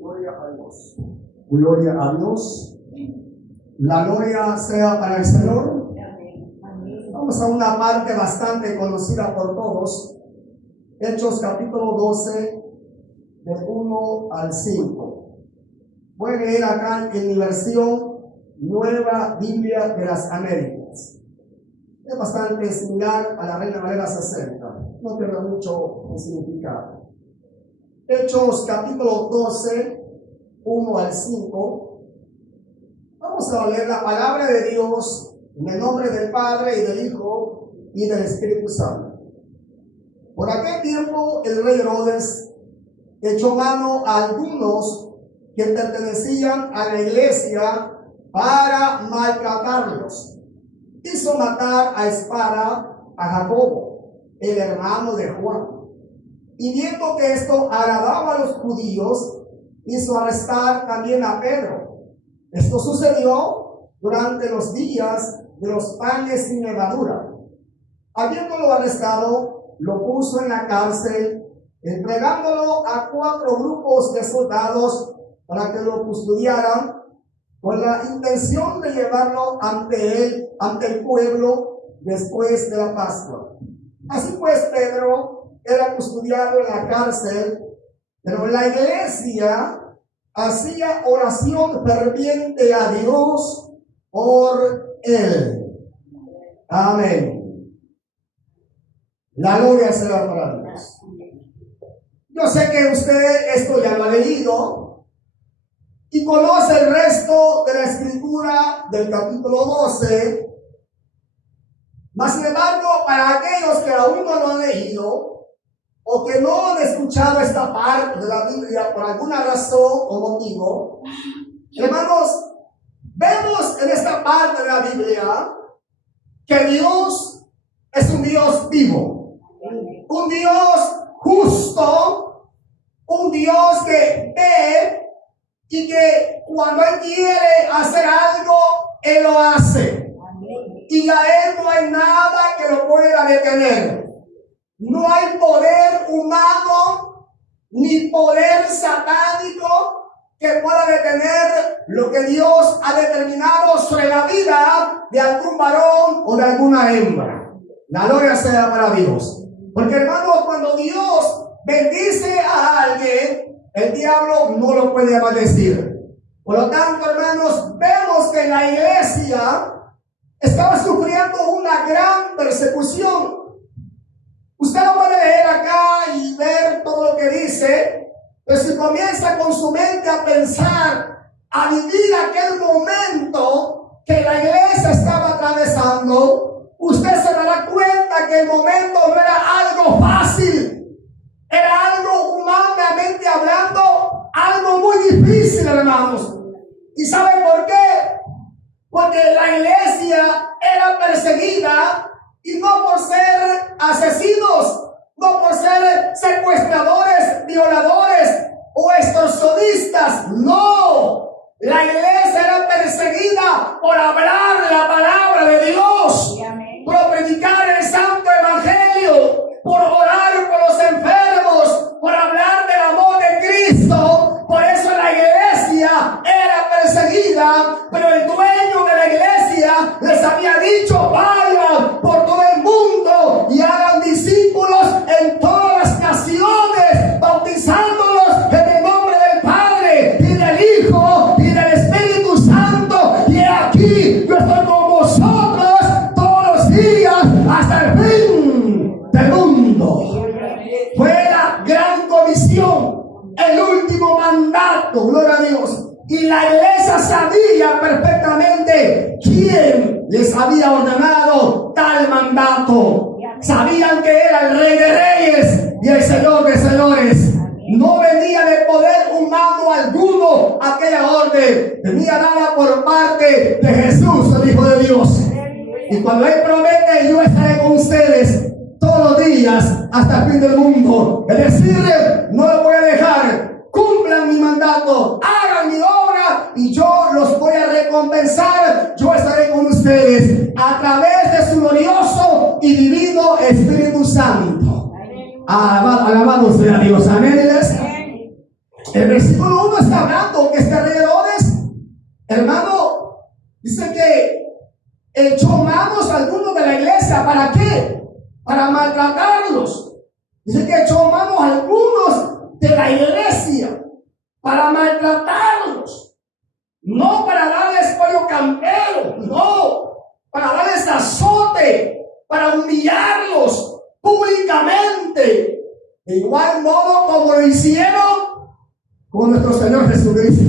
Gloria a Dios. Gloria a Dios. La gloria sea para el Señor. Vamos a una parte bastante conocida por todos. Hechos capítulo 12, de 1 al 5. Voy a leer acá en mi versión Nueva Biblia de las Américas. Es bastante similar a la Reina Valera 60. No pierde mucho el significado. Hechos capítulo 12, 1 al 5. Vamos a leer la palabra de Dios en el nombre del Padre y del Hijo y del Espíritu Santo. Por aquel tiempo el rey Herodes echó mano a algunos que pertenecían a la iglesia para maltratarlos. Hizo matar a espada a Jacobo, el hermano de Juan. Y viendo que esto agradaba a los judíos, hizo arrestar también a Pedro. Esto sucedió durante los días de los panes sin levadura. Habiéndolo arrestado, lo puso en la cárcel, entregándolo a 4 grupos de soldados para que lo custodiaran, con la intención de llevarlo ante el pueblo después de la Pascua. Así pues, Pedro era custodiado en la cárcel, pero la iglesia hacía oración ferviente a Dios por él. Amén. La gloria sea para Dios. Yo sé que usted esto ya lo ha leído y conoce el resto de la escritura del capítulo 12. Mas, sin embargo, para aquellos que aún no lo han leído o que no han escuchado esta parte de la Biblia por alguna razón o motivo, hermanos, vemos en esta parte de la Biblia que Dios es un Dios vivo, un Dios justo, un Dios que ve y que cuando Él quiere hacer algo, Él lo hace. Y a Él no hay nada que lo pueda detener. No hay poder humano ni poder satánico que pueda detener lo que Dios ha determinado sobre la vida de algún varón o de alguna hembra. La gloria sea para Dios. Porque, hermanos, cuando Dios bendice a alguien, el diablo no lo puede maldecir. Por lo tanto, hermanos, vemos que la iglesia estaba sufriendo una gran persecución. Usted lo puede leer acá y ver todo lo que dice, pero si comienza con su mente a pensar, a vivir aquel momento que la iglesia estaba atravesando, usted se dará cuenta que el momento no era algo fácil, era algo humanamente hablando, algo muy difícil, hermanos. ¿Y saben por qué? Porque la iglesia era perseguida, y no por ser asesinos, no por ser secuestradores, violadores o extorsionistas, no. La iglesia era perseguida por hablar la palabra de Dios, por predicar el santo evangelio, por orar por los enfermos, por hablar del amor de Cristo. Por eso la iglesia era perseguida, pero el dueño de la iglesia les había dicho: vayan por todo el mundo y hagan discípulos en todas las naciones, bautizándolos en el nombre del Padre y del Hijo y del Espíritu Santo. Y aquí yo estoy con vosotros todos los días hasta el fin del mundo. Fue la gran comisión, el último mandato, gloria a Dios. Y la iglesia sabía perfectamente quién les había ordenado tal mandato. Sabían que era el Rey de Reyes y el Señor de Señores. No venía de poder humano alguno aquella orden. Venía dada por parte de Jesús, el Hijo de Dios. Y cuando Él promete: yo estaré con ustedes todos los días hasta el fin del mundo, es decir, no lo voy a dejar. Cumplan mi mandato, hagan mi obra y yo los voy a recompensar. Yo estaré con ustedes a través de su glorioso y divino Espíritu Santo. Alabado sea Dios. Amén. El versículo 1 está hablando que este rey Herodes, hermano, dice que echó manos a algunos de la iglesia. ¿Para qué? Para maltratarlos. Dice que echó manos a algunos de la iglesia para maltratarlos. No para darles pollo campero, no, para darles azote, para humillarlos públicamente. De igual modo como lo hicieron con nuestro Señor Jesucristo.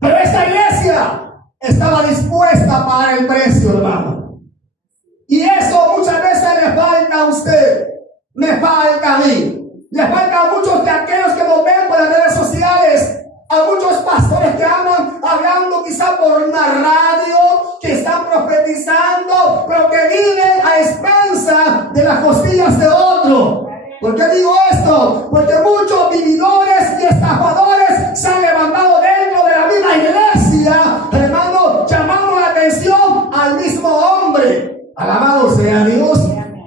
Pero esta iglesia estaba dispuesta a pagar el precio, hermano. Y eso muchas veces le falta a usted, me falta a mí, le falta a muchos de aquellos que nos ven por las redes sociales, a muchos pastores que andan hablando quizá por una radio, que están profetizando, pero que viven a expensas de las costillas de otro. ¿Por qué digo esto? Porque muchos vividores y estafadores se han levantado dentro de la misma iglesia, hermano, llamando la atención al mismo hombre. Alabado sea Dios.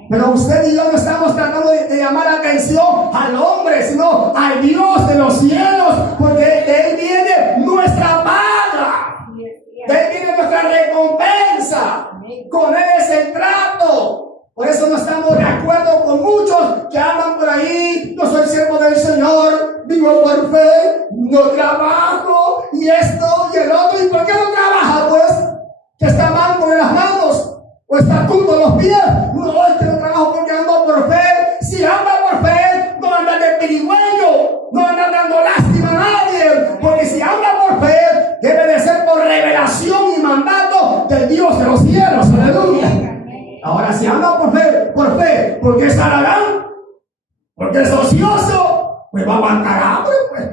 Pero usted y yo no estamos tratando de llamar la atención al hombre, sino al Dios de los cielos, porque de Él viene nuestra paga, de Él viene nuestra recompensa, con Él es el trato. Por eso no estamos de acuerdo con muchos que andan por ahí: yo soy siervo del Señor, vivo por fe, no trabajo, y esto y el otro. ¿Y por qué no trabaja, pues? Que está manco de las manos o está cojo de los pies. No, es que no trabajo porque ando por fe. Si anda por fe, no anda de pirigüeño, no anda dando lástima a nadie, porque si anda por fe, debe de ser por revelación y mandato del Dios de los cielos. Aleluya. Ahora, si anda por fe, porque es haragán, porque es ocioso, pues va a aguantar hambre, pues.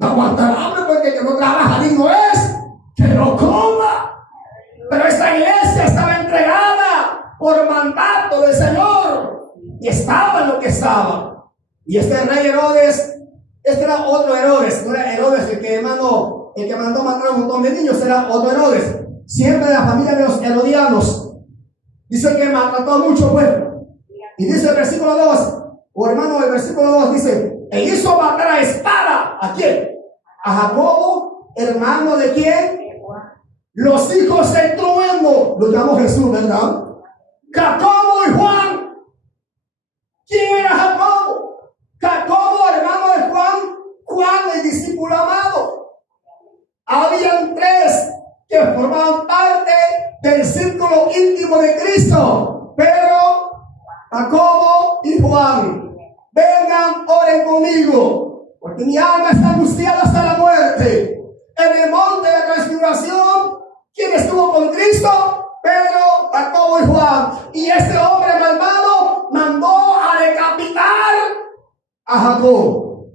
Va a aguantar hambre, porque el que no trabaja digno es que no coma. Pero esta iglesia estaba entregada por mandato del Señor y estaba en lo que estaba. Y este rey Herodes, este era otro Herodes, no era Herodes el que mandó matar a un montón de niños, era otro Herodes, siempre de la familia de los herodianos. Dice que maltrató a mucho pueblo. Y dice el versículo 2, o hermano, el versículo 2 dice: e hizo matar a espada, ¿a quién? A Jacobo, hermano de quién? Los hijos del trueno, lo llamó Jesús, ¿verdad? Jacobo y Juan. ¿Quién era Jacobo? Jacobo, hermano de Juan, Juan el discípulo amado. Habían tres que formaban parte del círculo íntimo de Cristo: Pedro, Jacobo y Juan. Vengan, oren conmigo, porque mi alma está angustiada hasta la muerte. En el monte de la transfiguración, ¿quién estuvo con Cristo? Pedro, Jacobo y Juan. Y este hombre malvado mandó a decapitar a Jacobo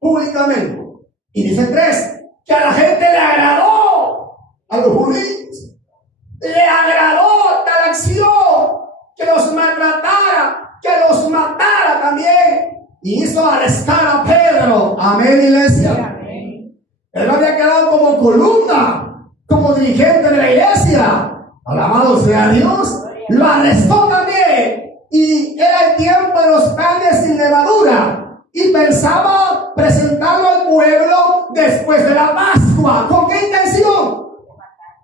públicamente. Y dice 3, que a la gente le agradó, a los judíos le agradó tal acción, que los maltratara, que los matara también. Y hizo arrestar a Pedro. Amén, iglesia. Él había quedado como columna, como dirigente de la iglesia. Alabado sea Dios. Lo arrestó también. Y era el tiempo de los panes sin levadura. Y pensaba presentarlo al pueblo después de la Pascua. ¿Con qué intención?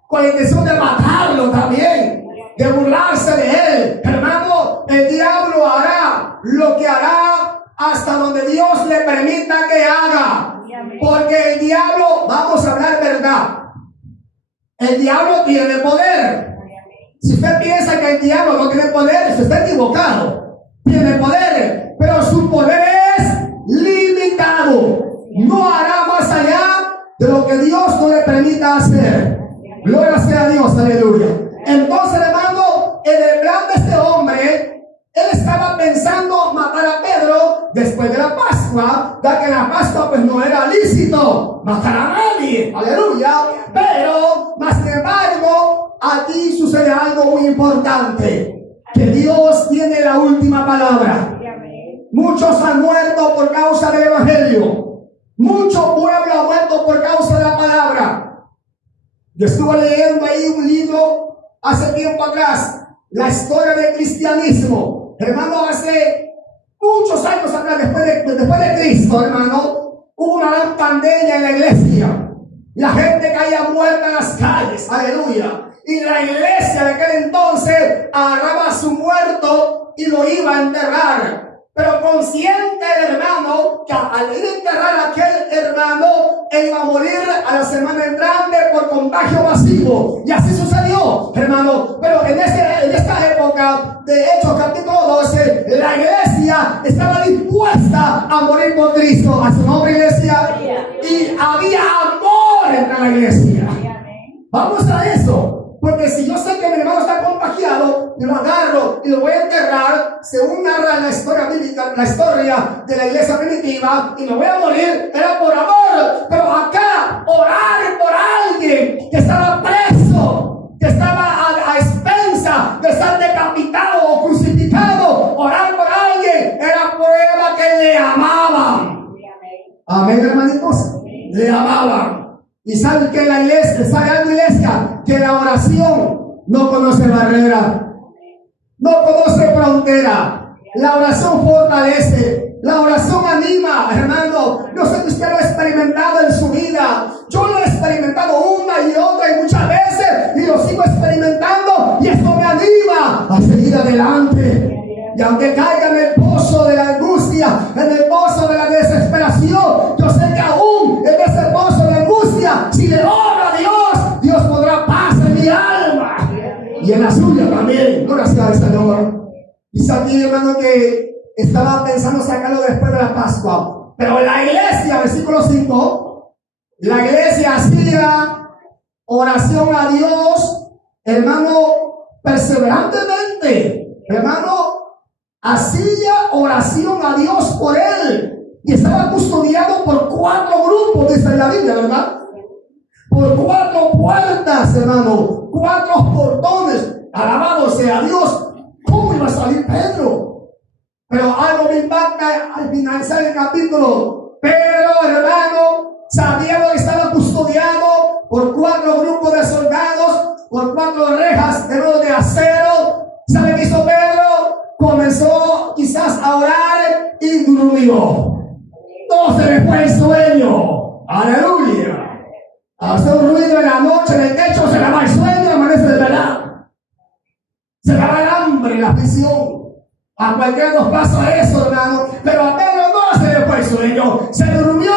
Con la intención de matarlo también, de burlarse de él. Hermano, el diablo hará lo que hará hasta donde Dios le permita que haga. Porque el diablo, vamos a hablar verdad, el diablo tiene poder. Si usted piensa que el diablo no tiene poder, usted está equivocado. Tiene poder, pero su poder es limitado. No hará más allá de lo que Dios no le permita hacer. Gloria sea a Dios, aleluya. Entonces, hermano, en el plan de este hombre, él estaba pensando matar a Pedro después de la Pascua, ya que en la Pascua pues no era lícito matar a nadie, aleluya. Pero, más sin embargo, aquí sucede algo muy importante, que Dios tiene la última palabra. Muchos han muerto por causa del Evangelio. Mucho pueblo ha muerto por causa de la palabra. Yo estuve leyendo ahí un libro hace tiempo atrás, la historia del cristianismo. Hermano, hace muchos años atrás, después de Cristo, hermano, hubo una gran pandemia en la iglesia. La gente caía muerta en las calles, aleluya. Y la iglesia de aquel entonces agarraba a su muerto y lo iba a enterrar. Pero consciente el hermano que al ir a enterrar a aquel hermano, él iba a morir a la semana entrante por contagio masivo. Y así sucedió, hermano. Pero en esta época de Hechos capítulo 12, la iglesia estaba dispuesta a morir por Cristo. A su nombre, iglesia. Y había amor entre la iglesia. Vamos a eso. Porque si yo sé que mi hermano está contagiado, yo lo agarro y lo voy a enterrar, según narra la historia bíblica, la historia de la iglesia primitiva, y me voy a morir, era por amor. Pero acá, orar por alguien que estaba preso, que estaba a expensa de ser decapitado o crucificado, orar por alguien era prueba que le amaban. Amén, hermanitos. Le amaban. Y saben que la iglesia, ¿sabe algo, iglesia? Que la oración no conoce barrera, no conoce frontera. La oración fortalece, la oración anima, hermano. Yo sé que usted lo ha experimentado en su vida. Yo lo he experimentado una y otra y muchas veces, y lo sigo experimentando, y esto me anima a seguir adelante. Y aunque caiga en el pozo de la angustia, en el pozo de la desesperación, yo sé que aún en ese pozo de angustia, si le oro a Dios, Dios pondrá paz en mi alma y en la suya también. Gracias al Señor. Dice aquí, hermano, que estaba pensando sacarlo después de la Pascua. Pero la iglesia, versículo 5, la iglesia hacía oración a Dios, hermano, perseverantemente. Hermano, hacía oración a Dios por él. Y estaba custodiado por 4 grupos, dice la Biblia, ¿verdad? Por 4 puertas, hermano. 4 portones. Alabado sea Dios. ¿Cómo iba a salir Pedro? Pero algo me impacta al finalizar el capítulo. Pedro, hermano, sabiendo que estaba custodiado por 4 grupos de soldados, por 4 rejas de acero. ¿Sabe qué hizo Pedro? Comenzó quizás a orar y durmió. No se le fue el sueño. Aleluya. Hace un ruido en la noche en el techo, se le va el sueño y amanece de verdad. Se le va el hambre, la aflicción. A cualquiera nos pasa eso, hermano. Pero a Pedro no se le fue el sueño. Se durmió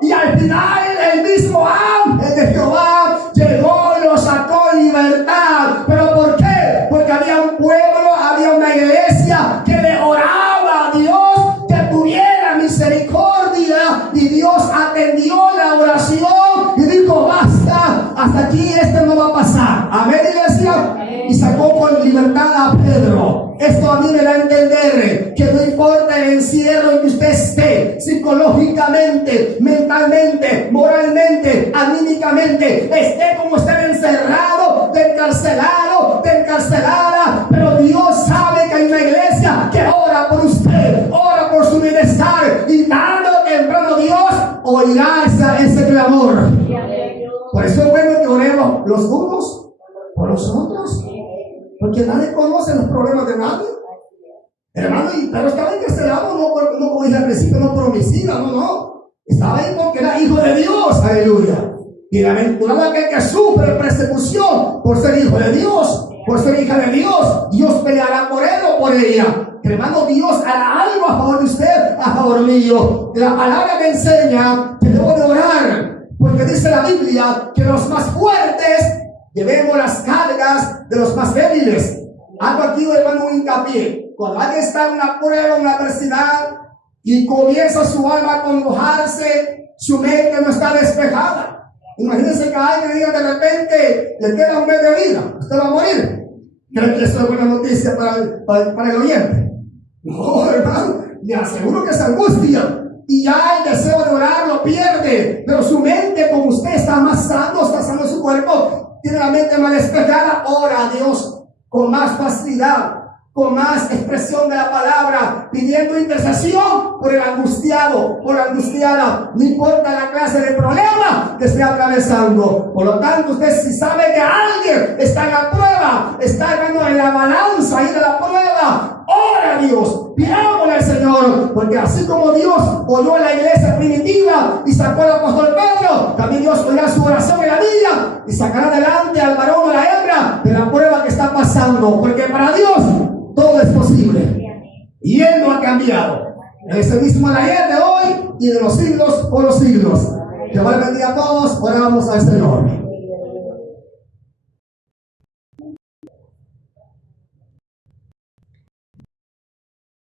y al final el mismo ángel de Jehová llegó y lo sacó en libertad. ¿Pero por qué? Porque había un pueblo, había una iglesia que le oraba a Dios que tuviera misericordia, y Dios atendió la oración y dijo: basta, hasta aquí esto no va a pasar. Amén, iglesia. Y sacó con libertad a Pedro. Esto a mí me da a entender que no importa el encierro en que usted esté, psicológicamente, mentalmente, moralmente, anímicamente, esté como esté encerrado, encarcelado, encarcelada, pero Dios sabe que hay una iglesia que ora por usted, ora por su bienestar, y tarde o temprano Dios oirá ese clamor. Por eso es bueno que oremos los unos por los otros, porque nadie conoce los problemas de nadie, hermano. Pero estaba encarcelado no como dije al principio, no por homicida, no. Estaba ahí porque era hijo de Dios, aleluya. Bienaventurado aquel que sufre persecución por ser hijo de Dios, por ser hija de Dios. Dios peleará por él o por ella. Hermano, Dios hará algo a favor de usted, a favor mío. La palabra me enseña que debo de orar, porque dice la Biblia que los más fuertes llevemos las cargas de los más débiles. Hago aquí, hermano, un hincapié. Cuando alguien está en una prueba, una adversidad, y comienza su alma a congojarse, su mente no está despejada. Imagínense que alguien diga de repente, le queda un mes de vida, usted va a morir. ¿Creen que eso es buena noticia para el oyente? No, hermano, le aseguro que se angustia. Y ya el deseo de orar lo pierde. Pero su mente, como usted está más sano, está sano su cuerpo, tiene la mente más despejada, ora a Dios con más facilidad, con más expresión de la palabra, pidiendo intercesión por el angustiado, por la angustiada, no importa la clase de problema que esté atravesando. Por lo tanto, usted, si sabe que alguien está en la prueba, está, hermano, en la balanza ahí de la prueba, ora a Dios, pidámosle al Señor Señor, porque así como Dios oyó en la iglesia primitiva y sacó al apóstol Pedro, también Dios oirá su oración en la mía y sacará adelante al varón o la hembra de la prueba que está pasando, porque para Dios todo es posible y Él no ha cambiado. Ese mismo de ayer, de hoy y de los siglos por los siglos. Que Dios bendiga a todos. Oramos al Señor.